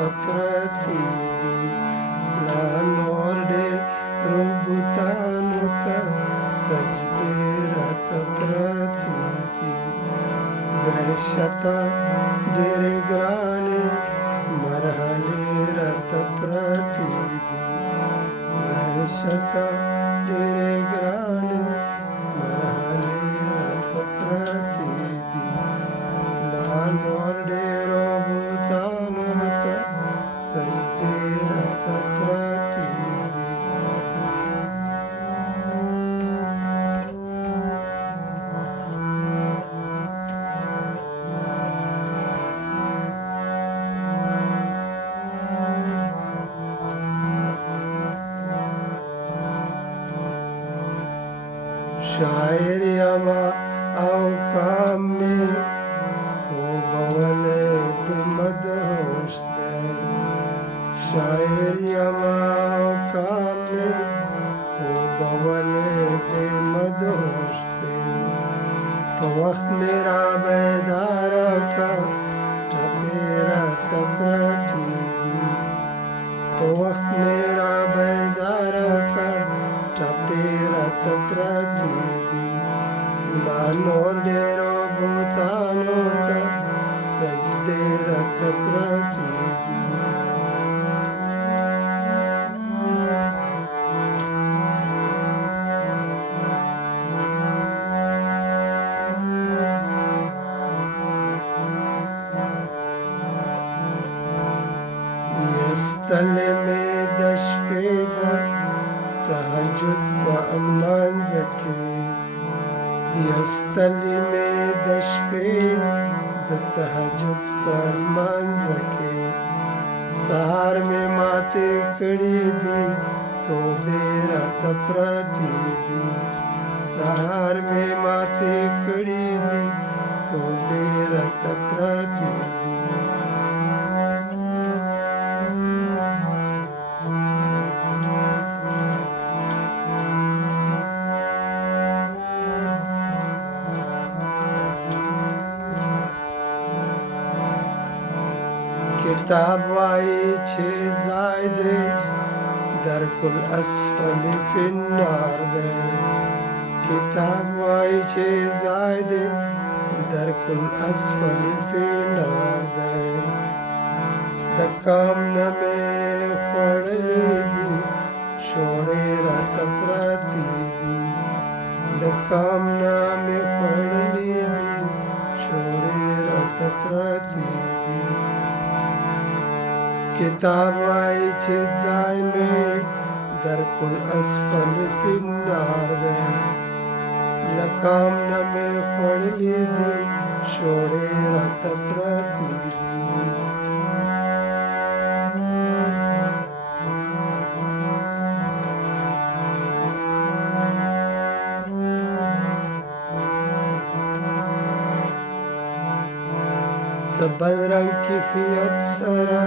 راته پرتې دي لا نور ډېرو بوتانو ته سجدې راته پرتې دي وحشته ډېرې ګرانې مرحلې راته پرتې دي وحشته ډېرې ګرانې مرحلې راته پرتې دي لا نور ډېرو بوتانو ته سجدې راته پرتې دي شاعر یما او کام می خوبونه د مدهوش دی شاعر یما او کام می خوبونه د مدهوش دی په وخت می را بیدار کا ټپې راته پرتې دي په وخت می را بیدار کا ټپې راته پرتې دي لا نور ډېرو بوتانو ته سجدې راته پرتې دي ایستلې مې د شپې د تهجد په لمانځه کې ایستلې مې د شپې د تهجد په لمانځه کې سهار مې ماتې کړې دي توبې راته پرتې دي سهار مې ماتې کړې دي توبې راته پرتې دي کتاب وایي چې ځای دی درک الاسفل فی النار دی کتاب وایي چې ځای دی درک الاسفل فی النار دی د کام نه مې خوړلې دي شوړې راته پرتې دي د کام نه مې خوړلې دي شوړې راته پرتې دي کتاب وایي چې ځای مې درک الاسفل فی النار دی له کام نه مې خوړلې دي شوړې راته پرتې دي څه بل رنګ کیفیت سره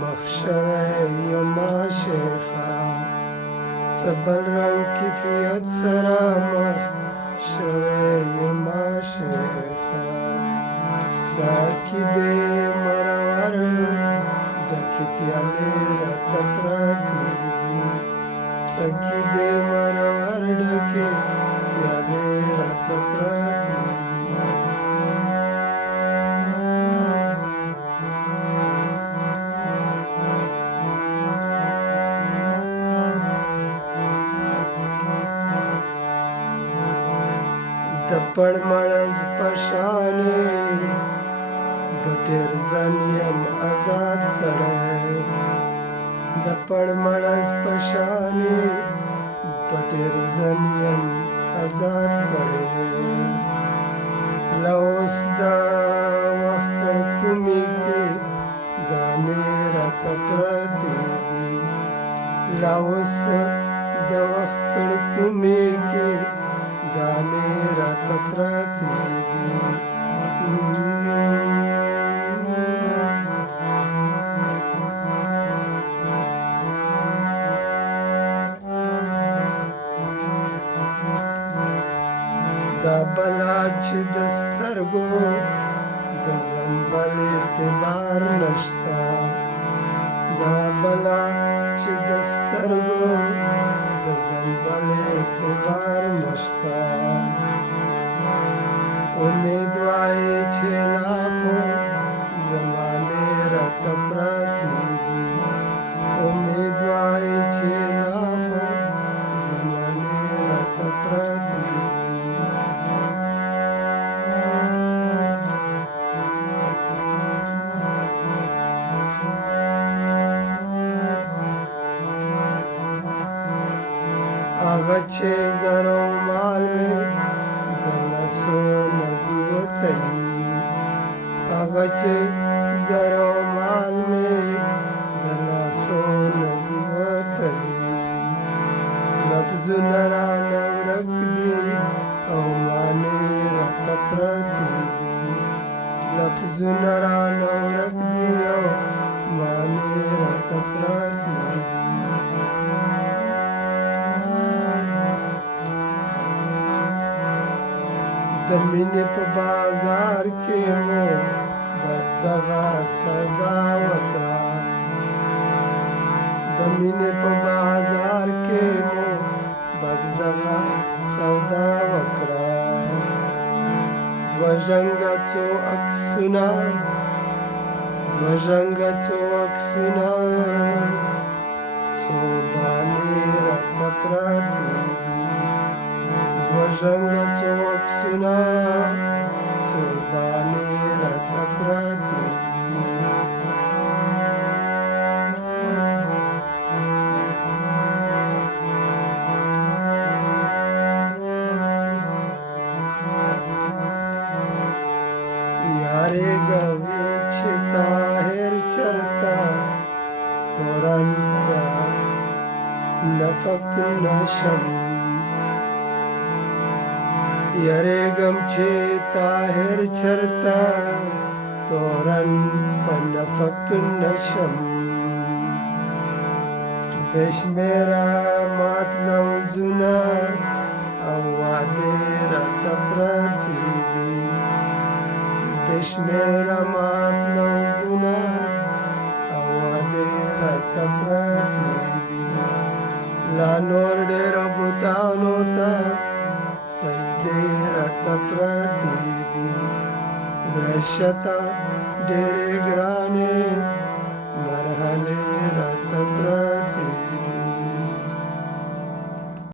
مخ شوی یما شیخه څه بل رنګ کیفیت سره مخ شوی یما شیخه ساقي دې مرور ډکې پیالې راته پرتې دي ساقي دې مرور ډکې پیالې راته پرتې دي د پړمړز په شانې بټېر ځان یم آزاد کړی د پړمړز په شانې بټېر ځان یم آزاد کړی له اوس د وخت کړکومې کې دانې راته پرتې دي له اوس د وخت کړکومې کې دانې راته پرتې دي دا بلا چې د سترګو د زنبل اعتبار نشته دا بلا چې د سترګو د زنبل اعتبار نشته امید وایي چې لا خو زمانې راته پرتې دي امید وایي چې لا خو زمانې راته پرتې دي هغه چې زر او مال مې د لاسو نه دي وتلي هغه چې زر او مال مې د لاسو نه دي وتلي لفظونه رانه ورک دي او معنی راته پرتې دي لفظونه رانه ورک دي او معنی راته پرتې دي د مینې په بازار کې مو بس دغه سودا وکړه د مینې په بازار کې مو بس دغه سودا وکړه دوه ژنګه څو عکسونه دوه ژنګه څو عکسونه څو بانې راته پرتې دي دوه ژنګه څو عکسونه څو بانې راته پرتې دي یارېږم چې طاهر چرته تورن په نفق نشم یریږم چې طاهر چرته تورن په نفق نشم بې شمېره مات لوظونه او وعدې راته پرتې دي بې شمېره مات لوظونه او وعدې راته پرتې دي لا نور ډېرو بوتانو ته سجدې راته پرتې دي وحشته ډېرې ګرانې مرحلې